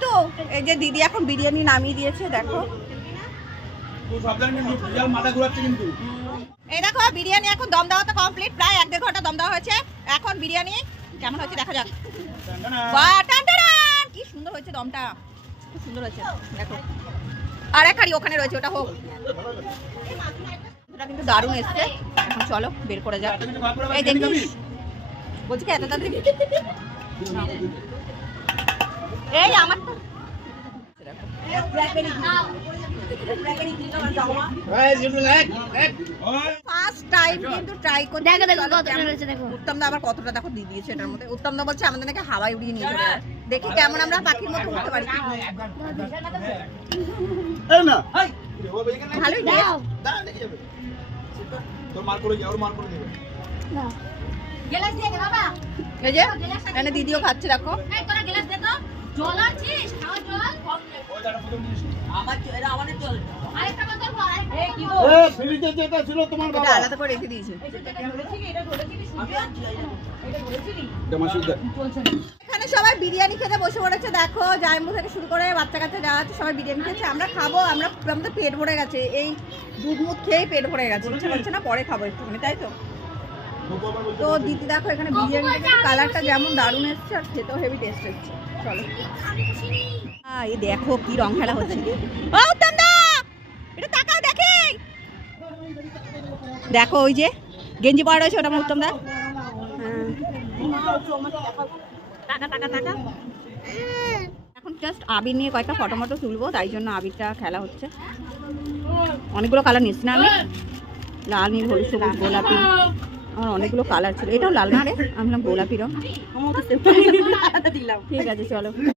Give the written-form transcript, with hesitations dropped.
কিন্তু এই যে দিদি এখন বিরিয়ানি নামিয়ে দিয়েছে দেখো। এই দেখো বিরিয়ানি এখন দম দেওয়া তো কমপ্লিট, প্রায় 1-1.5 ঘন্টা দম দেওয়া হয়েছে। এখন বিরিয়ানি কেমন হয়েছে দেখা যাক। বাহ টান টান, কি সুন্দর হয়েছে দমটা, খুব সুন্দর হয়েছে দেখো। আর এক হাড়ি ওখানে রয়েছে, ওটা হোক। ওটা কিন্তু দারুণ এসছে। এখন চলো বের করে যাক। এই দেখিস বলছি কি এত তাড়াতাড়ি এই আমার ফার্স্ট টাইম কিন্তু ট্রাই করতে। উত্তম দা আবার কতটা দেখো দিয়ে দিয়েছে এটার মধ্যে। উত্তম দা বলছে আমাদের নাকি হাওয়ায় উড়িয়ে নিয়ে যাবে, দেখি কেমন আমরা পাখির মতো উঠতে পারি। ভালোই দাও তোর মার করে যাও, মার করে দেবে না গ্লাস দিয়ে বাবা। এই যে এখানে দিদিও খাচ্ছে দেখো। এই তোরা গ্লাস দে তো, জল আছিস খাও জল কম নে। ওই দাঁড়া প্রথম জিনিস আমার এরা আমাদের জল আরেকটা বোতল পর। এই কি গো এ ফ্রিজে যেটা ছিল তোমার বাবা এটা আলাদা করে রেখে দিয়েছে। এটা ধরেছিলি, এটা ধরেছিলি আমি আনছি, এটা ধরেছিলি জামাসুদা চলছে না। এখানে সবাই বিরিয়ানি খেতে বসে পড়েছে দেখো, জায়মু থেকে শুরু করে বাচ্চা কাচ্চা যা আছে সবাই বিরিয়ানি খেয়েছে। আমরা খাবো, আমাদের পেট ভরে গেছে, এই দুধ মুধ খেয়েই পেট ভরে গেছে, ইচ্ছা করছে না পরে খাবো একটুখানি, তাই তো। তো দিদি দেখো এখানে বিরিয়ানির কালারটা যেমন দারুণ এসছে আর খেতেও হেভি টেস্ট হচ্ছে। চলো এই দেখো কি রং খেলা হচ্ছে। ও উত্তম দা এটা তাকাও দেখে, দেখো ওই যে গেঞ্জি পরা রয়েছে ওটা আমার উত্তম দা। এখন জাস্ট আবির নিয়ে কয়েকটা ফটো মটো তুলবো, তাই জন্য আবিরটা খেলা হচ্ছে। অনেকগুলো কালার নিচ্ছি না আমি, লাল নীল হলুদ সবুজ গোলাপি, আমার অনেকগুলো কালার ছিল। এটাও লাল না রে, আমি গোলাপি রং। ঠিক আছে চলো।